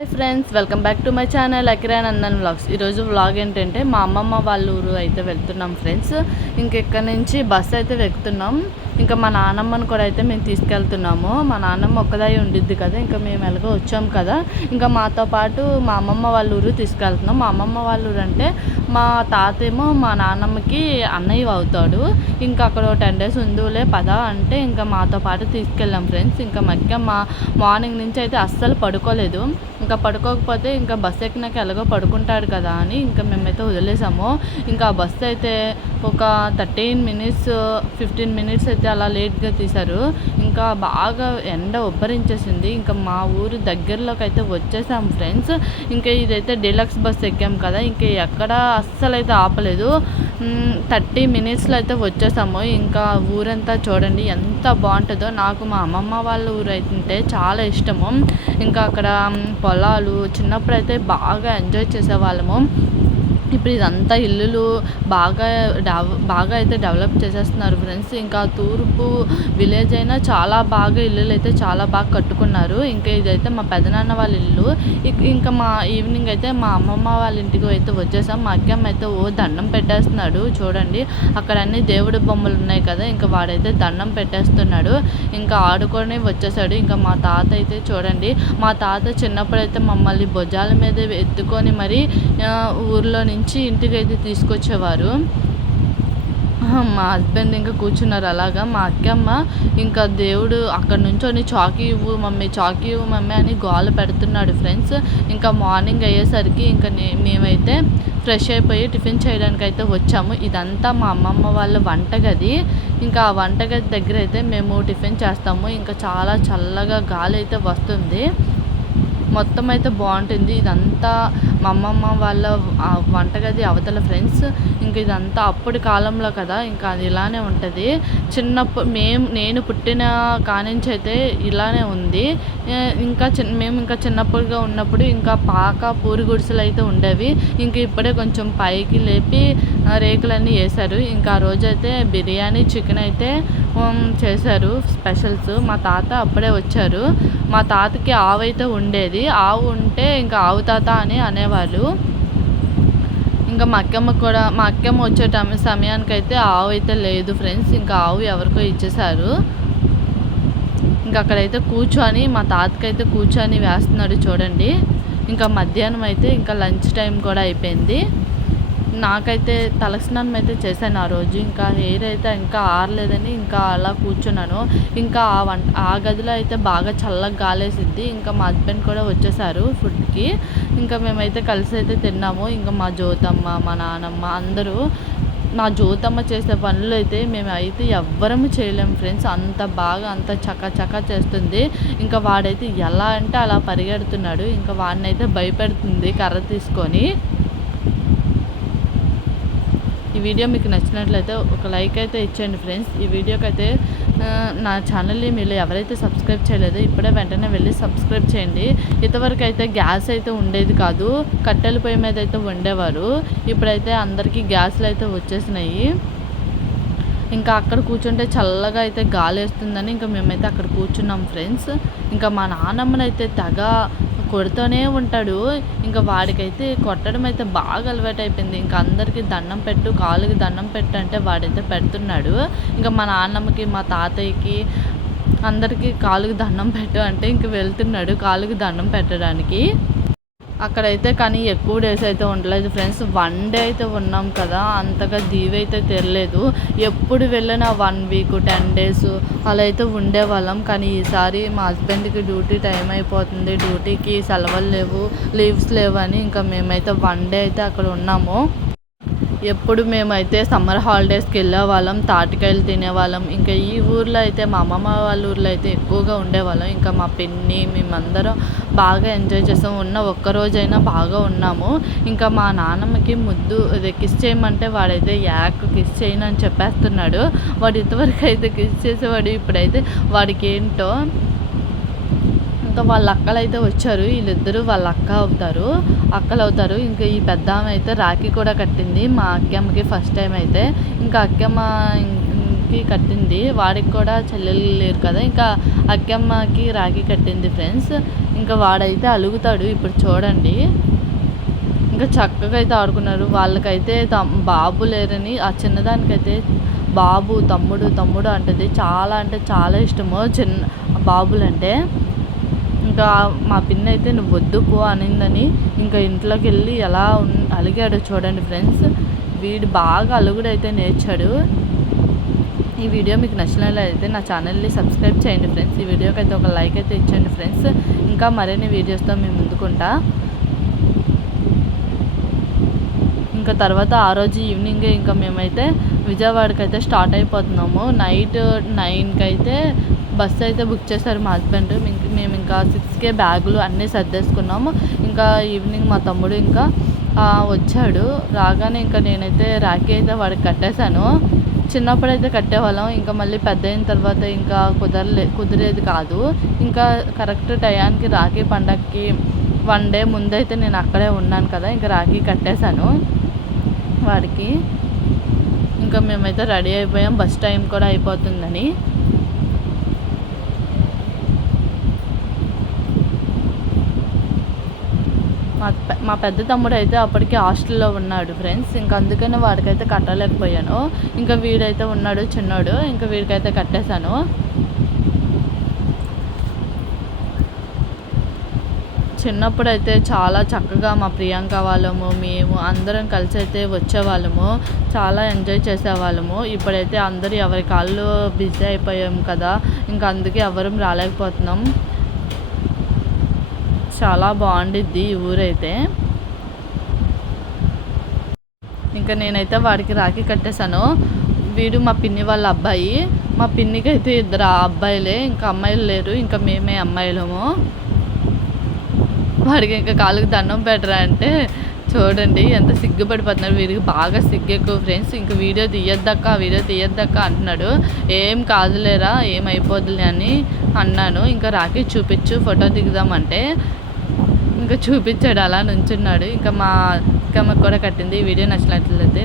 Hi friends, welcome back to my channel Akira Nandan vlogs. ఈరోజు vlog ఏంటంటే మా అమ్మమ్మ వాళ్ళ ఊరు అయితే వెళ్తున్నాం ఫ్రెండ్స్. ఇక్కడ నుంచి బస్సు అయితే వెళ్తున్నాం. ఇంకా మా నాన్నమ్మను కూడా అయితే మేము తీసుకెళ్తున్నాము. మా నాన్నమ్మ ఒక్కదాయి ఉండిద్ది కదా, ఇంకా మేము ఎలాగో వచ్చాం కదా, ఇంకా మాతో పాటు మా అమ్మమ్మ వాళ్ళ ఊరు తీసుకెళ్తున్నాం. మా అమ్మమ్మ వాళ్ళ ఊరు అంటే మా తాత ఏమో మా నాన్నమ్మకి అన్నయ్య అవుతాడు. ఇంకా అక్కడ 10 days ఉందులే పదా అంటే ఇంకా మాతో పాటు తీసుకెళ్ళాం ఫ్రెండ్స్. ఇంకా మా మార్నింగ్ నుంచి అయితే అస్సలు పడుకోలేదు. ఇంకా పడుకోకపోతే ఇంకా బస్సు ఎక్కినాక ఎలాగో పడుకుంటాడు కదా అని ఇంకా మేమైతే వదిలేసాము. ఇంకా ఆ బస్సు అయితే ఒక 13 minutes 15 minutes అయితే అలా లేట్గా తీశారు. ఇంకా బాగా ఎండ ఉబ్బరించేసింది. ఇంకా మా ఊరు దగ్గరలోకి అయితే వచ్చేసాం ఫ్రెండ్స్. ఇంకా ఇదైతే డీలక్స్ బస్ ఎక్కాం కదా, ఇంకా ఎక్కడ అస్సలు అయితే ఆపలేదు. 30 minutesలో అయితే వచ్చేసాము. ఇంకా ఊరంతా చూడండి ఎంత బాగుంటుందో. నాకు మా అమ్మమ్మ వాళ్ళ ఊరు అయితే చాలా ఇష్టము. ఇంకా అక్కడ పొలాలు చిన్నప్పుడైతే బాగా ఎంజాయ్ చేసేవాళ్ళము. ఇప్పుడు ఇదంతా ఇల్లులు బాగా అయితే డెవలప్ చేసేస్తున్నారు ఫ్రెండ్స్. ఇంకా తూర్పు విలేజ్ అయినా చాలా బాగా ఇల్లులు అయితే చాలా బాగా కట్టుకున్నారు. ఇంకా ఇదైతే మా పెదనాన్న వాళ్ళ ఇల్లు. ఇంకా మా ఈవినింగ్ అయితే మా అమ్మమ్మ వాళ్ళ ఇంటికి అయితే వచ్చేసాం. మా అక్కమ్మ అయితే దండం పెట్టేస్తున్నాడు చూడండి. అక్కడ అన్ని దేవుడి బొమ్మలు ఉన్నాయి కదా, ఇంకా వాడైతే దండం పెట్టేస్తున్నాడు. ఇంకా ఆడుకొని వచ్చేసాడు. ఇంకా మా తాత అయితే చూడండి, మా తాత చిన్నప్పుడైతే మమ్మల్ని భుజాల మీద ఎత్తుకొని మరి ఊర్లో నుంచి ఇంటికి అయితే తీసుకొచ్చేవారు. మా హస్బెండ్ ఇంకా కూర్చున్నారు అలాగా. మా అక్కమ్మ ఇంకా దేవుడు అక్కడ నుంచొని చాకీ ఇవ్వు మమ్మీ అని గోల పెడుతున్నాడు ఫ్రెండ్స్. ఇంకా మార్నింగ్ అయ్యేసరికి ఇంకా మేమైతే ఫ్రెష్ అయిపోయి టిఫిన్ చేయడానికి అయితే వచ్చాము. ఇదంతా మా అమ్మమ్మ వాళ్ళ వంటగది. ఇంకా ఆ వంటగది దగ్గర అయితే మేము టిఫిన్ చేస్తాము. ఇంకా చాలా చల్లగా గాలి అయితే వస్తుంది. మొత్తం అయితే బాగుంటుంది. ఇదంతా మా అమ్మమ్మ వాళ్ళ వంటగది అవతల ఫ్రెండ్స్. ఇంకా ఇదంతా అప్పటి కాలంలో కదా, ఇంకా అది ఇలానే ఉంటుంది. నేను పుట్టిన కానించి అయితే ఇలానే ఉంది. మేము ఇంకా చిన్నప్పుడుగా ఉన్నప్పుడు ఇంకా పూరి గుడిసెలు అయితే ఉండేవి. ఇంక ఇప్పుడే కొంచెం పైకి లేపి రేకులన్నీ వేశారు. ఇంకా ఆ రోజైతే బిర్యానీ చికెన్ అయితే చేశారు స్పెషల్స్. మా తాత అప్పుడే వచ్చారు. మా తాతకి ఆవు అయితే ఉండేది. ఆవు ఉంటే ఇంకా ఆవు తాత అని అనేవాళ్ళు. ఇంకా మా అక్కమ్మ వచ్చే సమయానికైతే ఆవు అయితే లేదు ఫ్రెండ్స్. ఇంకా ఆవు ఎవరికో ఇచ్చేశారు. ఇంకా అక్కడైతే మా తాతకైతే కూర్చొని వేస్తున్నాడు చూడండి. ఇంకా మధ్యాహ్నం అయితే ఇంకా లంచ్ టైం కూడా అయిపోయింది. నాకైతే తలస్నానం అయితే చేశాను ఆ రోజు. ఇంకా హెయిర్ అయితే ఇంకా ఆరలేదని ఇంకా అలా కూర్చున్నాను. ఇంకా ఆ గదిలో అయితే బాగా చల్లగా గాలేసిద్ది. ఇంకా మా హస్బెండ్ కూడా వచ్చేసారు ఫుడ్కి. ఇంకా మేమైతే కలిసి అయితే తిన్నాము. ఇంకా మా జ్యోతమ్మ, మా నాన్నమ్మ అందరూ. మా జ్యోతమ్మ చేసే పనులు అయితే మేమైతే ఎవ్వరము చేయలేము ఫ్రెండ్స్. అంత బాగా అంత చకా చేస్తుంది. ఇంకా వాడైతే ఎలా అంటే అలా పరిగెడుతున్నాడు. ఇంకా వాడిని అయితే భయపెడుతుంది కర్ర తీసుకొని. ఈ వీడియో మీకు నచ్చినట్లయితే ఒక లైక్ అయితే ఇచ్చేయండి ఫ్రెండ్స్. ఈ వీడియోకి అయితే నా ఛానల్ని మీరు ఎవరైతే సబ్స్క్రైబ్ చేయలేదో ఇప్పుడే వెంటనే వెళ్ళి సబ్స్క్రైబ్ చేయండి. ఇంతవరకు అయితే గ్యాస్ అయితే ఉండేది కాదు, కట్టెల పొయ్యి మీద అయితే వండేవారు. ఇప్పుడైతే అందరికీ గ్యాస్లు అయితే వచ్చేసినాయి. ఇంకా అక్కడ కూర్చుంటే చల్లగా అయితే గాలి వేస్తుందని ఇంకా మేమైతే అక్కడ కూర్చున్నాం ఫ్రెండ్స్. ఇంకా మా నాన్నమ్మనైతే తెగ కొడుతూనే ఉంటాడు. ఇంకా వాడికైతే కొట్టడం అయితే బాగా అలవాటు అయిపోయింది. ఇంకా అందరికీ దండం పెట్టు, కాలుకి దండం పెట్టు అంటే వాడైతే పెడుతున్నాడు. ఇంకా మా నాన్నమ్మకి, మా తాతయ్యకి అందరికీ కాలుకి దండం పెట్టు అంటే ఇంక వెళ్తున్నాడు కాలుకి దండం పెట్టడానికి. అక్కడైతే కానీ ఎక్కువ డేస్ అయితే ఉండలేదు ఫ్రెండ్స్. 1 day అయితే ఉన్నాం కదా, అంతగా దీవైతే తెరలేదు. ఎప్పుడు వెళ్ళినా 1 week 10 days అలా అయితే ఉండేవాళ్ళం. కానీ ఈసారి మా హస్బెండ్కి డ్యూటీ టైం అయిపోతుంది, డ్యూటీకి సెలవులు లీవ్స్ లేవు అని ఇంకా మేమైతే 1 day అయితే అక్కడ ఉన్నాము. ఎప్పుడు మేమైతే సమ్మర్ హాలిడేస్కి వెళ్ళేవాళ్ళం, తాటికాయలు తినేవాళ్ళం. ఇంకా ఈ ఊర్లో అయితే మా అమ్మమ్మ వాళ్ళ ఊర్లో అయితే ఎక్కువగా ఉండేవాళ్ళం. ఇంకా మా పిన్ని మేమందరం బాగా ఎంజాయ్ చేసాం. ఒక్కరోజైనా బాగా ఉన్నాము. ఇంకా మా నాన్నమ్మకి కిస్ చేయమంటే వాడైతే కిస్ చేయను అని చెప్పేస్తున్నాడు. వాడు ఇంతవరకు అయితే కిస్ చేసేవాడు. ఇప్పుడైతే వాడికి ఏంటో. ఇంకా వాళ్ళ అక్కలు అయితే వచ్చారు. వీళ్ళిద్దరూ వాళ్ళ అక్కలు అవుతారు. ఇంకా ఈ పెద్ద ఆమె అయితే రాఖీ కూడా కట్టింది మా అక్కమ్మకి ఫస్ట్ టైం అయితే. ఇంకా అక్కమ్మ తమ్ముడికి కట్టింది. వాడికి కూడా చెల్లెలు లేరు కదా, ఇంకా అక్కమ్మకి రాఖీ కట్టింది ఫ్రెండ్స్. ఇంకా వాడైతే అలుగుతాడు ఇప్పుడు చూడండి. ఇంకా చక్కగా అయితే ఆడుకున్నారు. వాళ్ళకైతే బాబు లేరని ఆ చిన్నదానికైతే బాబు తమ్ముడు అంటది. చాలా అంటే చాలా ఇష్టము బాబులంటే. ఇంకా మా పిన్ని అయితే నువ్వు వద్దు పో అనిందని ఇంకా ఇంట్లోకి వెళ్ళి ఎలా అలిగాడు చూడండి ఫ్రెండ్స్. వీడు బాగా అలుగుడైతే నేర్చాడు. ఈ వీడియో మీకు నచ్చినట్లయితే నా ఛానల్ని సబ్స్క్రైబ్ చేయండి ఫ్రెండ్స్. ఈ వీడియోకి అయితే ఒక లైక్ అయితే ఇచ్చండి ఫ్రెండ్స్. ఇంకా మరిన్ని వీడియోస్తో మేము ముందుకుంటా. ఇంకా తర్వాత ఆ రోజు ఈవినింగే ఇంకా మేమైతే విజయవాడకి అయితే స్టార్ట్ అయిపోతున్నాము. నైట్ 9కి అయితే బస్సు అయితే బుక్ చేశారు మా హస్బెండ్. మేము ఇంకా 6కే బ్యాగులు అన్నీ సర్దేసుకున్నాము. ఇంకా ఈవినింగ్ మా తమ్ముడు ఇంకా వచ్చాడు. రాగానే ఇంకా నేనైతే రాఖీ అయితే వాడికి కట్టేశాను. చిన్నప్పుడైతే కట్టేవాళ్ళం. ఇంకా మళ్ళీ పెద్ద అయిన తర్వాత ఇంకా కుదిరేది కాదు. ఇంకా కరెక్ట్ టయానికి రాఖీ పండగకి 1 డే ముందైతే నేను అక్కడే ఉన్నాను కదా, ఇంకా రాఖీ కట్టేశాను వాడికి. ఇంకా మేమైతే రెడీ అయిపోయాం, బస్ టైం కూడా అయిపోతుందని. మా పెద్ద తమ్ముడు అయితే అప్పటికి హాస్టల్లో ఉన్నాడు ఫ్రెండ్స్. ఇంకా అందుకని వాడికైతే కట్టలేకపోయాను. ఇంకా వీడైతే ఉన్నాడు చిన్నోడు, ఇంకా వీడికైతే కట్టేశాను. చిన్నప్పుడు అయితే చాలా చక్కగా మా ప్రియాంక వాళ్ళము మేము అందరం కలిసి అయితే వచ్చేవాళ్ళము. చాలా ఎంజాయ్ చేసేవాళ్ళము. ఇప్పుడైతే అందరూ ఎవరి కాళ్ళు బిజీ అయిపోయాము కదా, ఇంకా అందుకే ఎవరం రాలేకపోతున్నాం. చాలా బాగుండిద్ది ఈ ఊరైతే. ఇంకా నేనైతే వాడికి రాఖీ కట్టేశాను. వీడు మా పిన్ని వాళ్ళ అబ్బాయి. మా పిన్నికి అయితే 2 అబ్బాయిలే, ఇంకా అమ్మాయిలు లేరు. ఇంకా మేమే అమ్మాయిలము. వాడికి ఇంకా కాళ్ళకి దండం పెట్టరా అంటే చూడండి ఎంత సిగ్గుపడిపోతున్నాడు. వీడికి బాగా సిగ్గు ఎక్కువ ఫ్రెండ్స్. ఇంకా వీడియో తీయద్దక్క అంటున్నాడు. ఏం కాదులేరా, ఏమైపోద్దులే అని అన్నాను. ఇంకా రాఖీ చూపించు ఫోటో దిగుదామంటే ఇంకా చూపించాడు, అలా నుంచున్నాడు. ఇంకా మా అక్కమ్మకి కూడా కట్టింది. ఈ వీడియో నచ్చినట్లయితే